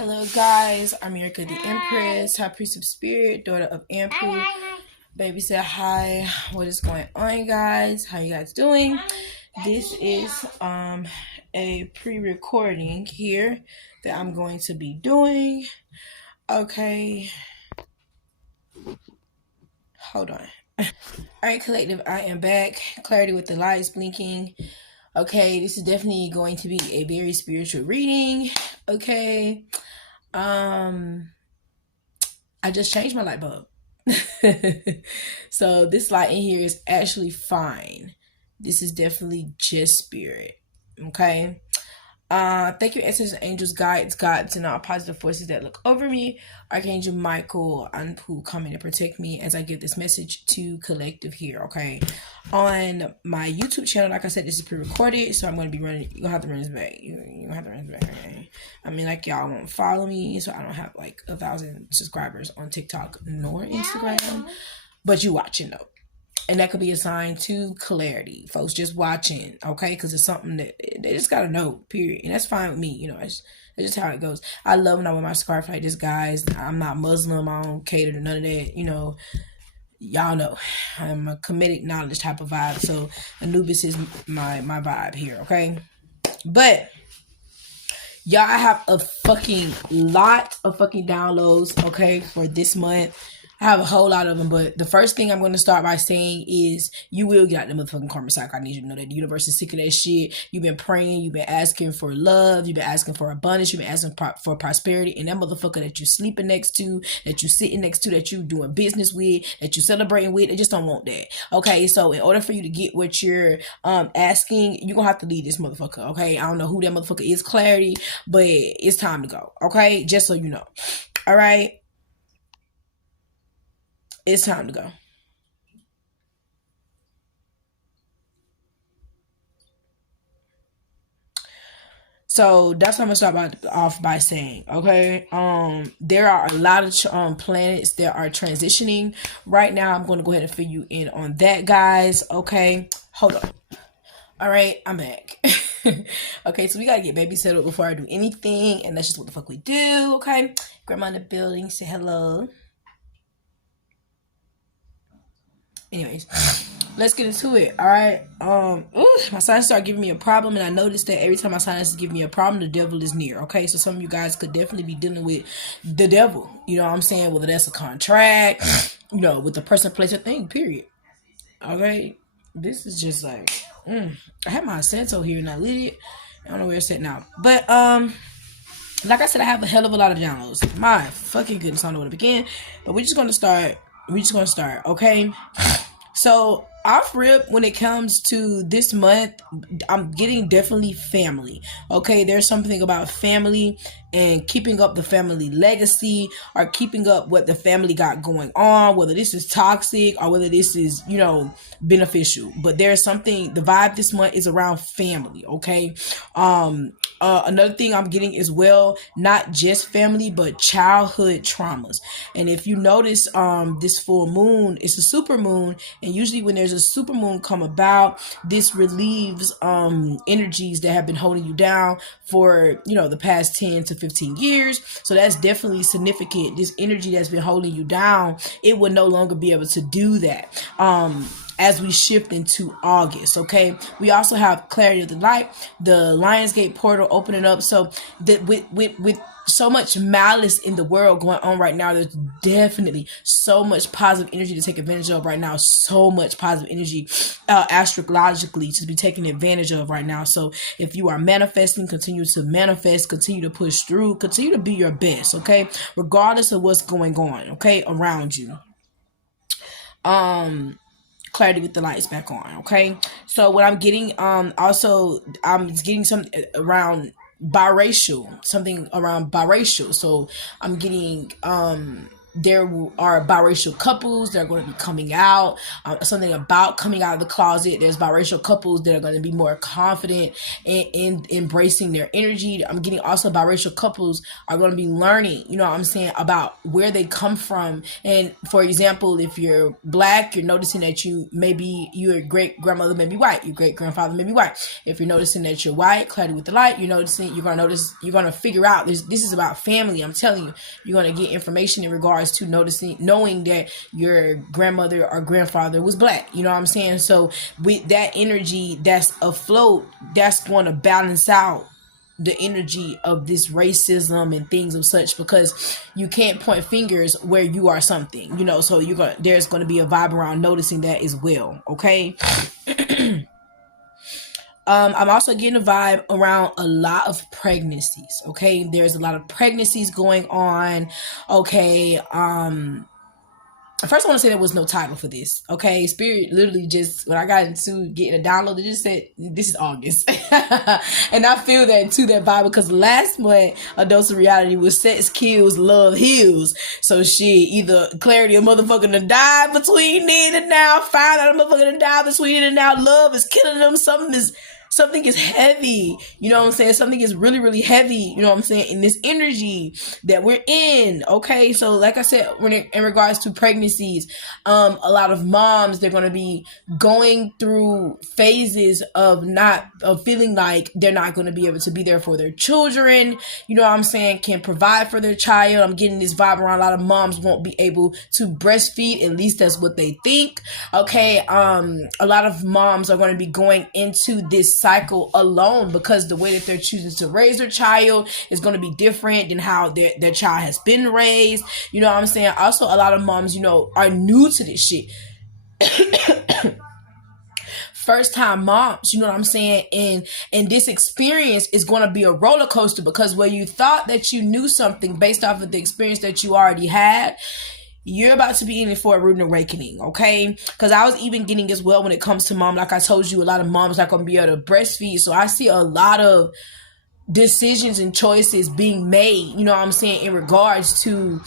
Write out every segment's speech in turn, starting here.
Hello guys, Armirica the Empress, High Priest of Spirit, daughter of Empress. Baby said hi. What is going on, guys? How you guys doing? This is a pre-recording here that I'm going to be doing. Okay. Hold on. Alright, collective, I am back. Clarity with the lights blinking. Okay, this is definitely going to be a very spiritual reading. Okay. I just changed my light bulb. So this light in here is actually fine. This is definitely just spirit. Okay. Thank you, ancestors, angels, guides, gods, and all positive forces that look over me. Archangel Michael, and who come in to protect me as I give this message to collective here. Okay. On my YouTube channel, like I said, this is pre-recorded, so I'm gonna be running. You gonna have to run this back. You gonna have to run this back. Okay. I mean, like, y'all won't follow me, so I don't have like 1,000 subscribers on TikTok nor Instagram. But you watching though. And that could be a sign to clarity. Folks just watching, okay? Because it's something that they just got to know, period. And that's fine with me. You know, it's just how it goes. I love when I wear my scarf like this, guys. I'm not Muslim. I don't cater to none of that. You know, y'all know. I'm a comedic knowledge type of vibe. So Anubis is my vibe here, okay? But y'all, I have a fucking lot of fucking downloads, okay, for this month. I have a whole lot of them, but the first thing I'm going to start by saying is you will get out the motherfucking karma cycle. I need you to know that the universe is sick of that shit. You've been praying. You've been asking for love. You've been asking for abundance. You've been asking for prosperity. And that motherfucker that you sleeping next to, that you sitting next to, that you doing business with, that you celebrating with, they just don't want that. Okay, so in order for you to get what you're asking, you're going to have to leave this motherfucker, okay? I don't know who that motherfucker is, clarity, but it's time to go, okay? Just so you know. All right? It's time to go. So that's what I'm gonna start off by saying, okay? There are a lot of planets that are transitioning right now. I'm going to go ahead and fill you in on that, guys. Okay, hold on. All right, I'm back. Okay, so we gotta get baby settled before I do anything, and that's just what the fuck we do. Okay, grandma in the building, say hello. Anyways, let's get into it. All right. My sinus started giving me a problem, and I noticed that every time my sinus is giving me a problem, the devil is near. Okay, so some of you guys could definitely be dealing with the devil. You know what I'm saying? Whether that's a contract, you know, with the person, place, or thing. Period. Okay. This is just like, I have my Santo here and I lit it. I don't know where it's at now, but like I said, I have a hell of a lot of downloads. My fucking goodness, I don't know where to begin. But we're just gonna start. Okay? So off rip, when it comes to this month, I'm getting definitely family. Okay, there's something about family and keeping up the family legacy, or keeping up what the family got going on, whether this is toxic or whether this is, you know, beneficial. But there's something, the vibe this month is around family. Okay. Another thing I'm getting as well, not just family, but childhood traumas. And if you notice, this full moon, it's a super moon, and usually when there's a super moon come about, this relieves energies that have been holding you down for, you know, the past 10 to 15 years. So that's definitely significant. This energy that's been holding you down, it will no longer be able to do that. As we shift into August, okay? We also have clarity of the light, the Lionsgate portal opening up. So that with so much malice in the world going on right now, there's definitely so much positive energy to take advantage of right now. So much positive energy astrologically to be taken advantage of right now. So if you are manifesting, continue to manifest, continue to push through, continue to be your best, okay? Regardless of what's going on, okay, around you. Clarity with the lights back on, okay? So what I'm getting, also I'm getting something around biracial, something around biracial. So I'm getting there are biracial couples that are going to be coming out, something about coming out of the closet. There's biracial couples that are going to be more confident in embracing their energy. I'm getting also biracial couples are going to be learning, you know what I'm saying, about where they come from. And for example, if you're black, you're noticing that your great grandmother may be white, your great grandfather may be white. If you're noticing that you're white, clarity with the light, you're going to figure out this is about family. I'm telling you, you're going to get information in regards to knowing that your grandmother or grandfather was black, you know what I'm saying? So with that energy that's afloat, that's going to balance out the energy of this racism and things of such, because you can't point fingers where you are something, you know. So there's going to be a vibe around noticing that as well. Okay. I'm also getting a vibe around a lot of pregnancies. Okay, there's a lot of pregnancies going on. Okay, first I want to say there was no title for this. Okay, Spirit literally just, when I got into getting a download, it just said this is August. And I feel that too, that vibe, because last month A Dose of Reality was sex kills, love heals. So shit, either clarity a motherfucker to die between then and now, find out a motherfucker to die between then and now, love is killing them, something is heavy, you know what I'm saying? Something is really, really heavy, you know what I'm saying, in this energy that we're in. Okay, so like I said, in regards to pregnancies, a lot of moms, they're going to be going through phases of feeling like they're not going to be able to be there for their children, you know what I'm saying, can't provide for their child. I'm getting this vibe around a lot of moms won't be able to breastfeed, at least that's what they think. Okay, a lot of moms are going to be going into this cycle alone, because the way that they're choosing to raise their child is going to be different than how their child has been raised, you know what I'm saying? Also, a lot of moms, you know, are new to this shit. First time moms, you know what I'm saying? And this experience is going to be a roller coaster, because where you thought that you knew something based off of the experience that you already had, you're about to be in it for a rude awakening, okay? Because I was even getting as well when it comes to mom. Like I told you, a lot of moms not going to be able to breastfeed. So I see a lot of decisions and choices being made, you know what I'm saying, in regards to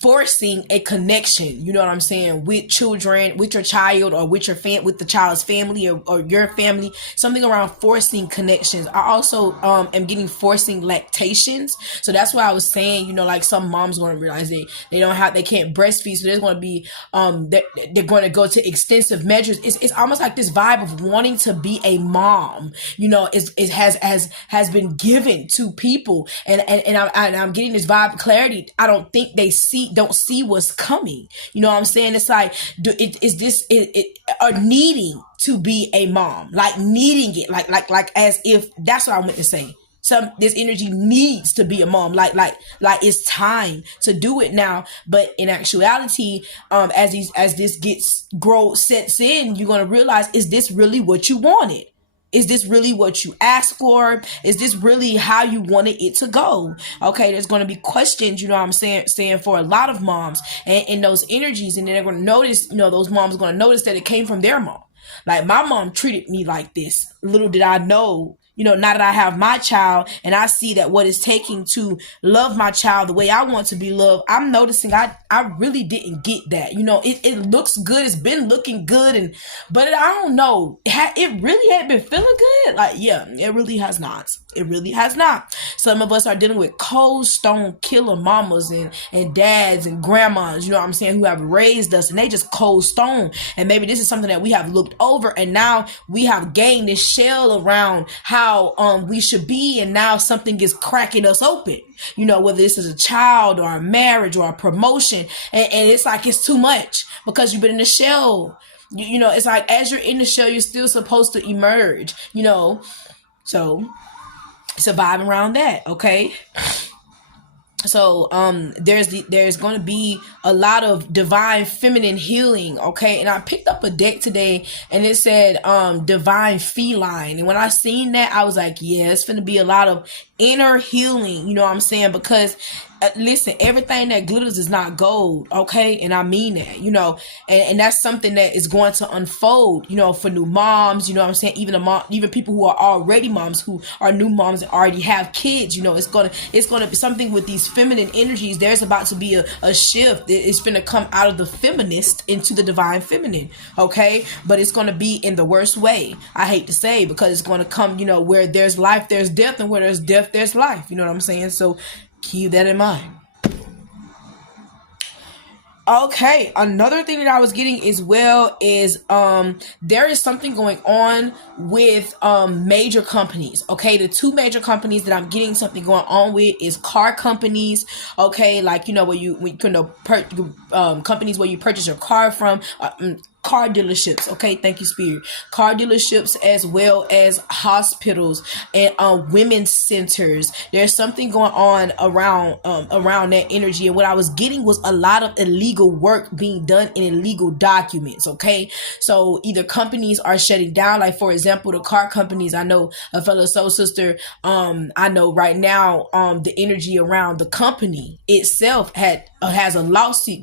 forcing a connection, you know what I'm saying, with children, with your child, or with your with the child's family, or your family, something around forcing connections. I also am getting forcing lactations. So that's why I was saying, you know, like some moms going to realize they can't breastfeed, so there's going to be they're going to go to extensive measures. It's almost like this vibe of wanting to be a mom, you know, it has been given to people, and I'm getting this vibe clarity. I don't think they don't see what's coming, you know what I'm saying? It's like, are needing to be a mom, like needing it, like as if that's what I meant to say. This energy needs to be a mom, like it's time to do it now. But in actuality, as this sets in, you're gonna realize, is this really what you wanted? Is this really what you asked for? Is this really how you wanted it to go? Okay, there's going to be questions, you know what I'm saying, for a lot of moms and those energies. And then they're going to notice, you know, those moms are going to notice that it came from their mom. Like, my mom treated me like this. Little did I know, you know, now that I have my child and I see that what it's taking to love my child the way I want to be loved, I'm noticing I really didn't get that. You know, it looks good. It's been looking good. But I don't know. It really had been feeling good. Like, yeah, it really has not. It really has not. Some of us are dealing with cold stone killer mamas and dads and grandmas, you know what I'm saying, who have raised us, and they just cold stone. And maybe this is something that we have looked over, and now we have gained this shell around how we should be, and now something is cracking us open, you know, whether this is a child or a marriage or a promotion, and it's like it's too much because you've been in the shell. You know, it's like as you're in the shell, you're still supposed to emerge, you know. So surviving around that, okay? So there's going to be a lot of divine feminine healing, okay? And I picked up a deck today and it said divine feline. And when I seen that, I was like, yeah, it's going to be a lot of inner healing, you know what I'm saying? Because listen, everything that glitters is not gold, okay? And I mean that, you know, and that's something that is going to unfold, you know, for new moms, you know what I'm saying? Even even people who are already moms, who are new moms and already have kids, you know, it's gonna be something with these feminine energies. There's about to be a shift. It's gonna come out of the feminist into the divine feminine, okay? But it's gonna be in the worst way, I hate to say, because it's gonna come, you know, where there's life, there's death, and where there's death, there's life. You know what I'm saying? So keep that in mind. Okay, another thing that I was getting as well is there is something going on with major companies. Okay, the two major companies that I'm getting something going on with is car companies. Okay, like, you know, where you companies where you purchase your car from. Car dealerships, okay, thank you, Spirit. Car dealerships, as well as hospitals and women's centers. There's something going on around that energy, and what I was getting was a lot of illegal work being done in illegal documents. Okay, so either companies are shutting down, like for example, the car companies. I know a fellow soul sister. I know right now, the energy around the company itself has a lawsuit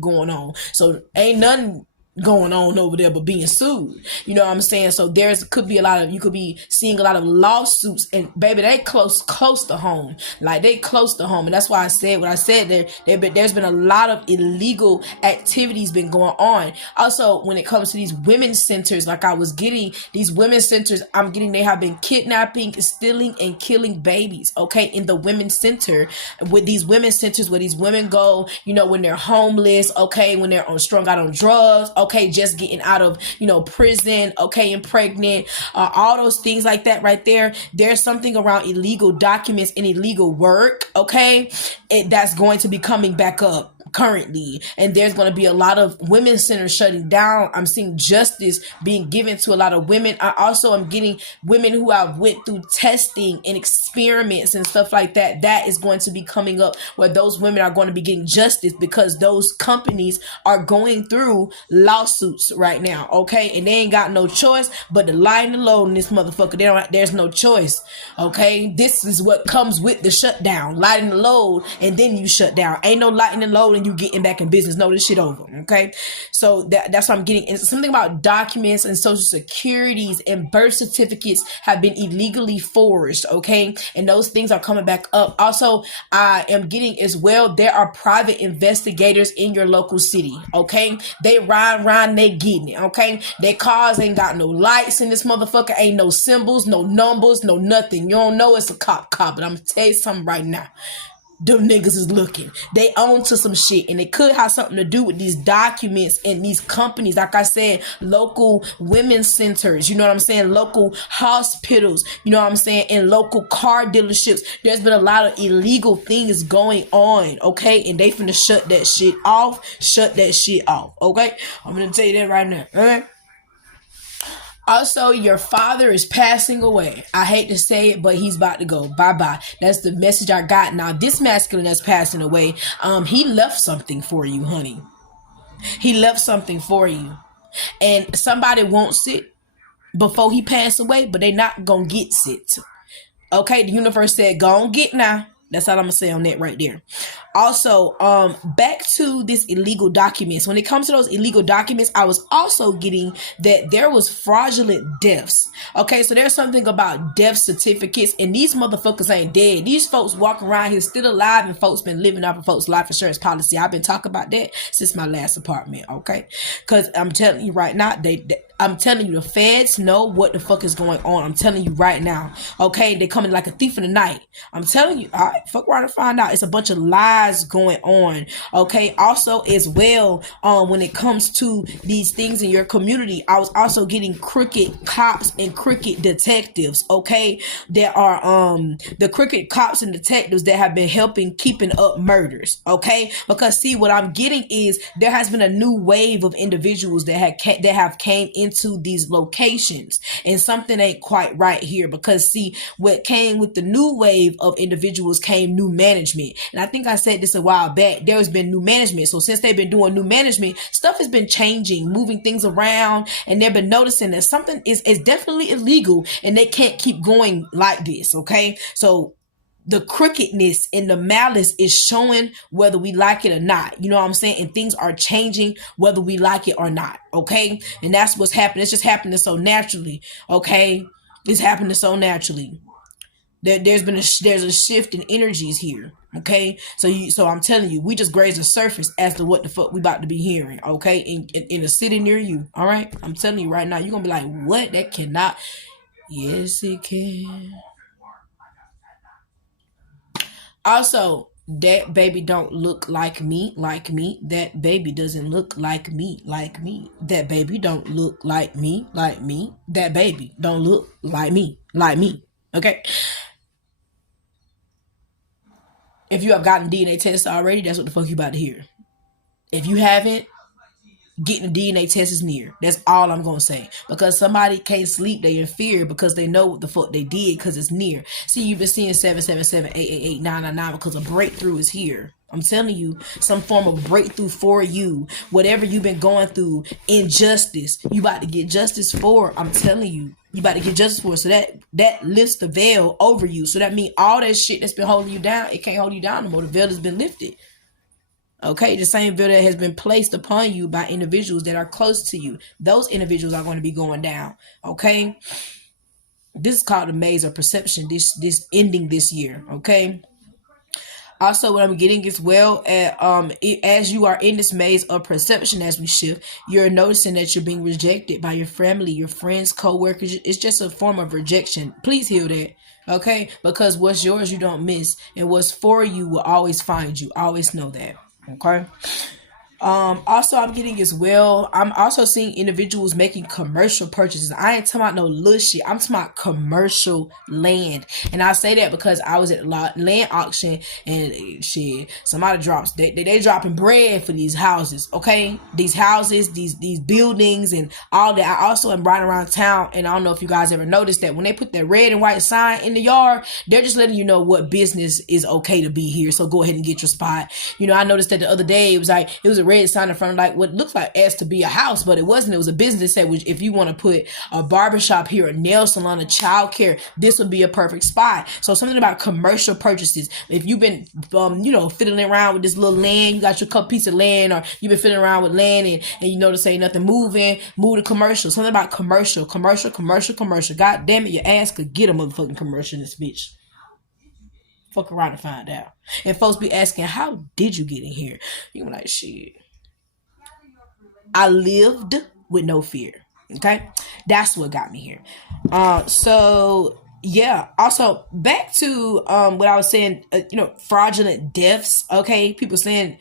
going on. So ain't nothing going on over there but being sued, you know what I'm saying? So you could be seeing a lot of lawsuits, and baby, they close to home. Like, they close to home. And that's why I said what I said. There's been a lot of illegal activities been going on. Also, when it comes to these women's centers, like I was getting these women's centers, they have been kidnapping, stealing, and killing babies, okay, in the women's center. With these women's centers where these women go, you know, when they're homeless, okay, when they're strung out on drugs, okay, just getting out of, you know, prison, okay, and pregnant, all those things like that right there. There's something around illegal documents and illegal work, okay, that's going to be coming back up currently, and there's going to be a lot of women's centers shutting down. I'm seeing justice being given to a lot of women. I also am getting women who have went through testing and experiments and stuff like that. That is going to be coming up, where those women are going to be getting justice, because those companies are going through lawsuits right now, okay, and they ain't got no choice but to lie and load in this motherfucker. There's no choice, okay? This is what comes with the shutdown: lighting the load, and then you shut down. Ain't no lighting the load and you getting back in business. No, this shit over, okay? So that's what I'm getting. And something about documents and social securities and birth certificates have been illegally forged, okay, and those things are coming back up. Also, I am getting as well, there are private investigators in your local city, okay? They ride around, they getting it, okay? Their cars ain't got no lights in this motherfucker, ain't no symbols, no numbers, no nothing. You don't know it's a cop, but I'm gonna tell you something right now. Them niggas is looking. They own to some shit, and it could have something to do with these documents and these companies. Like I said, local women's centers, you know what I'm saying? Local hospitals, you know what I'm saying? And local car dealerships. There's been a lot of illegal things going on, okay? And they finna shut that shit off, okay? I'm gonna tell you that right now, alright? Also, your father is passing away. I hate to say it, but he's about to go. Bye-bye. That's the message I got. Now, this masculine that's passing away, he left something for you, honey. He left something for you. And somebody wants it before he passed away, but they not gonna get it. Okay, the universe said, go on, get now. That's all I'm gonna say on that right there. Also, back to this illegal documents. When it comes to those illegal documents, I was also getting that there was fraudulent deaths. Okay, so there's something about death certificates, and these motherfuckers ain't dead. These folks walk around here still alive, and folks been living off of folks' life insurance policy. I've been talking about that since my last apartment, okay? Because I'm telling you right now, I'm telling you, the feds know what the fuck is going on. I'm telling you right now, okay? They coming like a thief in the night. I'm telling you, all right, fuck around and find out. It's a bunch of lies going on, okay? Also, as well, when it comes to these things in your community, I was also getting crooked cops and crooked detectives, okay? There are the crooked cops and detectives that have been helping keeping up murders, okay? Because see, what I'm getting is there has been a new wave of individuals that have came into these locations, and something ain't quite right here, because see, what came with the new wave of individuals came new management. And I think I said this a while back, there has been new management. So since they've been doing new management, stuff has been changing, moving things around, and they've been noticing that something is definitely illegal, and they can't keep going like this, okay? So the crookedness and the malice is showing whether we like it or not. You know what I'm saying? And things are changing whether we like it or not. Okay. And that's what's happening. It's just happening so naturally. Okay. It's happening so naturally. There's a shift in energies here. Okay. So I'm telling you, we just grazed the surface as to what the fuck we about to be hearing. Okay. In a city near you. All right. I'm telling you right now, you're going to be like, what? That cannot. Yes, it can. Also, that baby don't look like me. That baby doesn't look like me. That baby don't look like me. That baby don't look like me. Okay? If you have gotten DNA tests already, that's what the fuck you about to hear. If you haven't, getting a DNA test is near. That's all I'm going to say. Because somebody can't sleep, they in fear because they know what the fuck they did because it's near. See, you've been seeing 777-888-999 because a breakthrough is here. I'm telling you, some form of breakthrough for you. Whatever you've been going through, injustice, you about to get justice for. I'm telling you, you about to get justice for. So that lifts the veil over you. So that means all that shit that's been holding you down, it can't hold you down no more. The veil has been lifted. Okay, the same veil that has been placed upon you by individuals that are close to you. Those individuals are going to be going down. Okay, this is called the maze of perception. This ending this year. Okay. Also, what I'm getting as well, as you are in this maze of perception, as we shift, you're noticing that you're being rejected by your family, your friends, co-workers. It's just a form of rejection. Please heal that. Okay, because what's yours you don't miss, and what's for you will always find you. Always know that. Okay. Also, I'm getting as well, I'm also seeing individuals making commercial purchases. I ain't talking about no little shit. I'm talking about commercial land. And I say that because I was at a land auction and shit, somebody drops, they dropping bread for these houses. Okay. These houses, these buildings and all that. I also am riding around town, and I don't know if you guys ever noticed that when they put that red and white sign in the yard, they're just letting you know what business is okay to be here. So go ahead and get your spot. You know, I noticed that the other day, it was a red sign in front of like what looks like as to be a house, but it wasn't. It was a business that was, if you want to put a barbershop here, a nail salon, a child care, this would be a perfect spot. So something about commercial purchases. If you've been, fiddling around with this little land, you got your couple piece of land, or you've been fiddling around with land and you notice ain't nothing moving, move to commercial. Something about commercial. God damn it, your ass could get a motherfucking commercial in this bitch. Fuck around and find out. And folks be asking, how did you get in here? You be like, shit, I lived with no fear. Okay, that's what got me here. So yeah. Also, back to what I was saying. Fraudulent deaths. Okay, people saying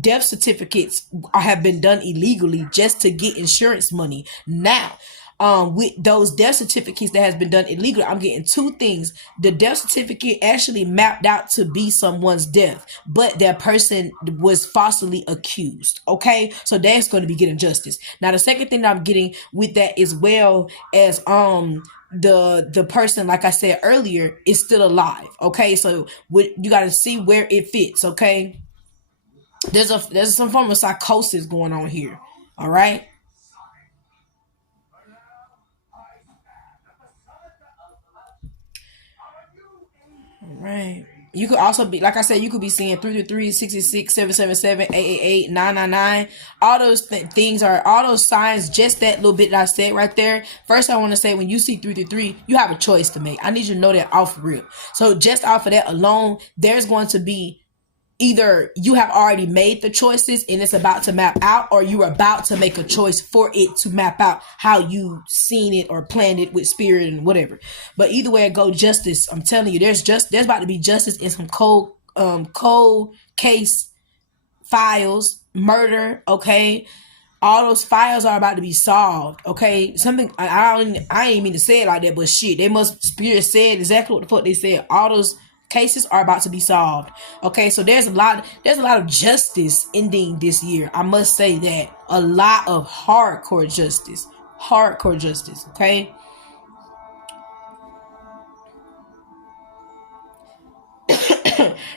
death certificates have been done illegally just to get insurance money. Now, with those death certificates that has been done illegally, I'm getting two things. The death certificate actually mapped out to be someone's death, but that person was falsely accused. Okay, so that's going to be getting justice. Now, the second thing that I'm getting with that, as well as the person, like I said earlier, is still alive. Okay, so you got to see where it fits. Okay, there's some form of psychosis going on here. All right. Right. You could also be, like I said, you could be seeing 333, 66, 777, 888, 999. All those things are, all those signs, just that little bit that I said right there. First, I want to say, when you see 333, you have a choice to make. I need you to know that off rip. So just off of that alone, there's going to be, either you have already made the choices and it's about to map out, or you're about to make a choice for it to map out how you seen it or planned it with spirit and whatever. But either way it go, justice. I'm telling you, there's about to be justice in some cold case files, murder. Okay, all those files are about to be solved. Okay, something I ain't mean to say it like that, but shit, they must spirit said exactly what the fuck they said. All those cases are about to be solved. Okay, so there's a lot of justice ending this year. I must say that. A lot of hardcore justice. Okay.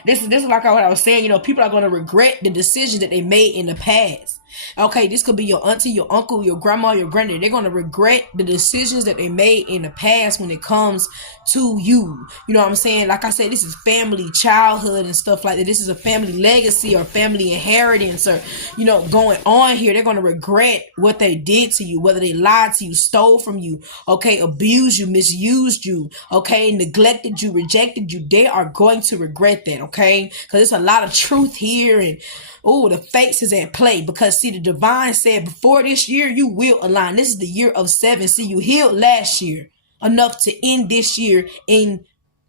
This is like what I was saying. People are going to regret the decisions that they made in the past. Okay, this could be your auntie, your uncle, your grandma, your granddad. They're going to regret the decisions that they made in the past when it comes to you. You know what I'm saying? Like I said, this is family, childhood, and stuff like that. This is a family legacy or family inheritance or, you know, going on here. They're going to regret what they did to you, whether they lied to you, stole from you, okay, abused you, misused you, okay, neglected you, rejected you. They are going to regret that, okay? Because there's a lot of truth here, and oh, the fates is at play, because see, the divine said before this year you will align. This is the year of 7. See, you healed last year enough to end this year in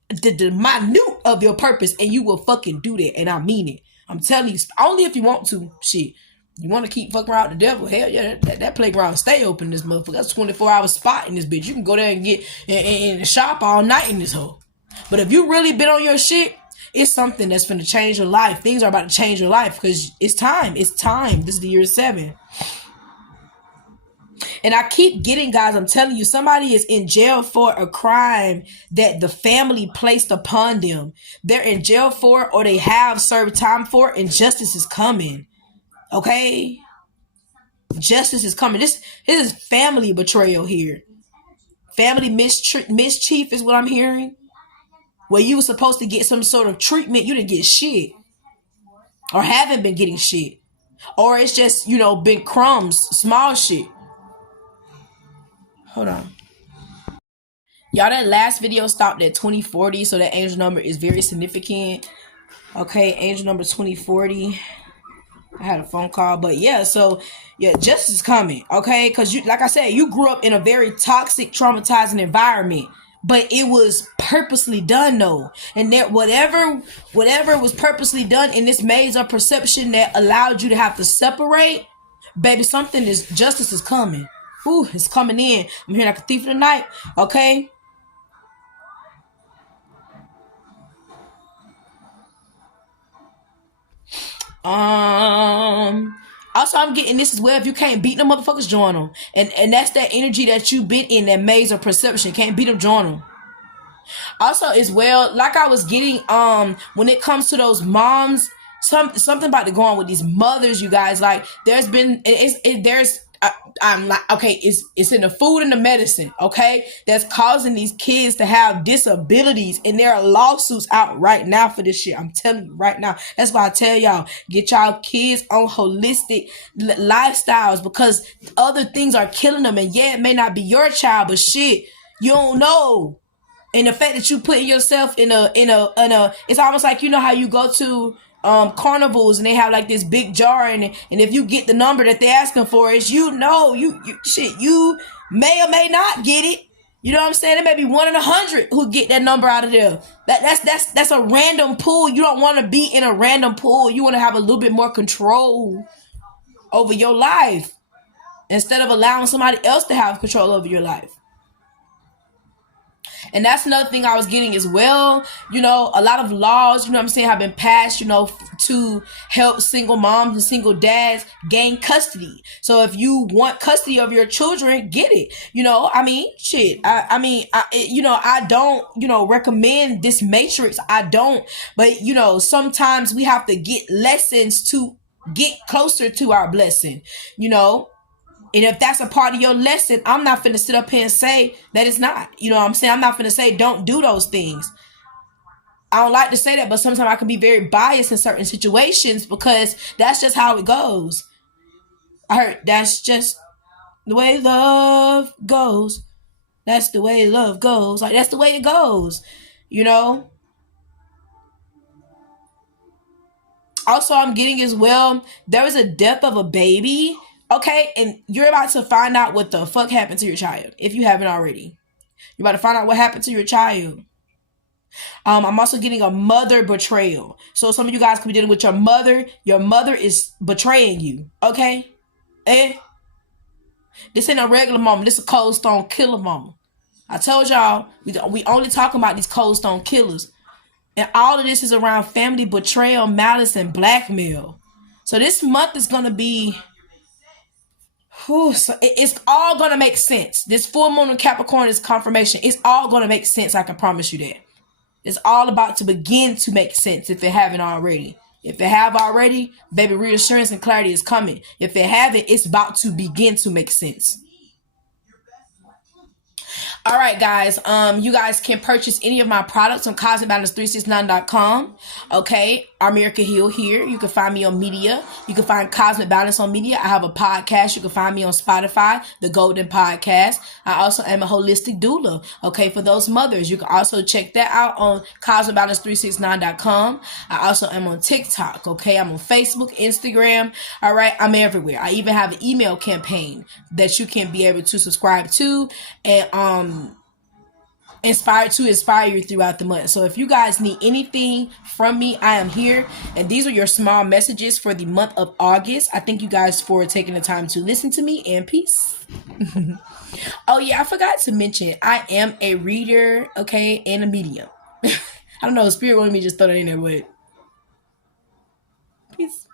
the minute of your purpose, and you will fucking do that, and I mean it. I'm telling you, only if you want to. Shit, you want to keep fucking around with the devil? Hell yeah, that playground stay open. This motherfucker, that's 24-hour spot in this bitch. You can go there and get in the shop all night in this hole. But if you really been on your shit, it's something that's going to change your life. Things are about to change your life because it's time. It's time. This is the year 7. And I keep getting, guys, I'm telling you, somebody is in jail for a crime that the family placed upon them. They're in jail for, or they have served time for, and justice is coming. Okay? Justice is coming. This is family betrayal here. Family mischief is what I'm hearing. Where you were supposed to get some sort of treatment, you didn't get shit. Or haven't been getting shit. Or it's just, you know, been crumbs, small shit. Hold on. Y'all, that last video stopped at 2040, so that angel number is very significant. Okay, angel number 2040. I had a phone call, but yeah, so yeah, justice is coming, okay? Because you, like I said, you grew up in a very toxic, traumatizing environment. But it was purposely done, though. And that whatever was purposely done in this maze of perception that allowed you to have to separate, baby, justice is coming. Ooh, it's coming in. I'm here like a thief in the night, okay? Also, I'm getting this as well. If you can't beat them motherfuckers, join them. And that's that energy that you've been in, that maze of perception. Can't beat them, join them. Also, as well, like I was getting, when it comes to those moms, something about to go on with these mothers, you guys. Like, there's been, I'm like, okay, it's in the food and the medicine, okay, that's causing these kids to have disabilities, and there are lawsuits out right now for this shit. I'm telling you right now. That's why I tell y'all, get y'all kids on holistic lifestyles, because other things are killing them. And yeah, it may not be your child, but shit, you don't know. And the fact that you put yourself in a it's almost like, you know how you go to carnivals and they have like this big jar, and if you get the number that they're asking for, is you may or may not get it. You know what I'm saying? There may be 1 in 100 who get that number out of there. That's a random pool. You don't want to be in a random pool. You want to have a little bit more control over your life instead of allowing somebody else to have control over your life. And that's another thing I was getting as well. You know, a lot of laws, you know what I'm saying, have been passed, you know, to help single moms and single dads gain custody. So if you want custody of your children, get it. You know, I mean, shit. I don't, you know, recommend this matrix. I don't. But, you know, sometimes we have to get lessons to get closer to our blessing, you know. And if that's a part of your lesson, I'm not finna sit up here and say that it's not. You know what I'm saying? I'm not finna say don't do those things. I don't like to say that, but sometimes I can be very biased in certain situations because that's just how it goes. I heard that's just the way love goes. That's the way love goes. Like, that's the way it goes, you know? Also, I'm getting as well, there was a death of a baby. Okay, and you're about to find out what the fuck happened to your child, if you haven't already. You're about to find out what happened to your child. I'm also getting a mother betrayal. So some of you guys could be dealing with your mother. Your mother is betraying you, okay? This ain't a regular mama. This is a cold stone killer mama. I told y'all, we only talking about these cold stone killers. And all of this is around family betrayal, malice, and blackmail. So this month is going to be... so it's all gonna make sense. This full moon in Capricorn is confirmation. It's all gonna make sense. I can promise you that. It's all about to begin to make sense if it haven't already. If it have already, baby, reassurance and clarity is coming. If it haven't, it's about to begin to make sense. All right, guys. You guys can purchase any of my products on cosmicbalance369.com. Okay, Armirica Hill here. You can find me on media. You can find Cosmic Balance on media. I have a podcast. You can find me on Spotify, the Golden Podcast. I also am a holistic doula. Okay, for those mothers, you can also check that out on cosmicbalance369.com. I also am on TikTok. Okay, I'm on Facebook, Instagram. All right, I'm everywhere. I even have an email campaign that you can be able to subscribe to and inspire you throughout the month. So if you guys need anything from me, I am here. And these are your small messages for the month of August. I thank you guys for taking the time to listen to me, and peace. Oh yeah, I forgot to mention, I am a reader, okay, and a medium. I don't know, Spirit wanted me to just throw that in there, but peace.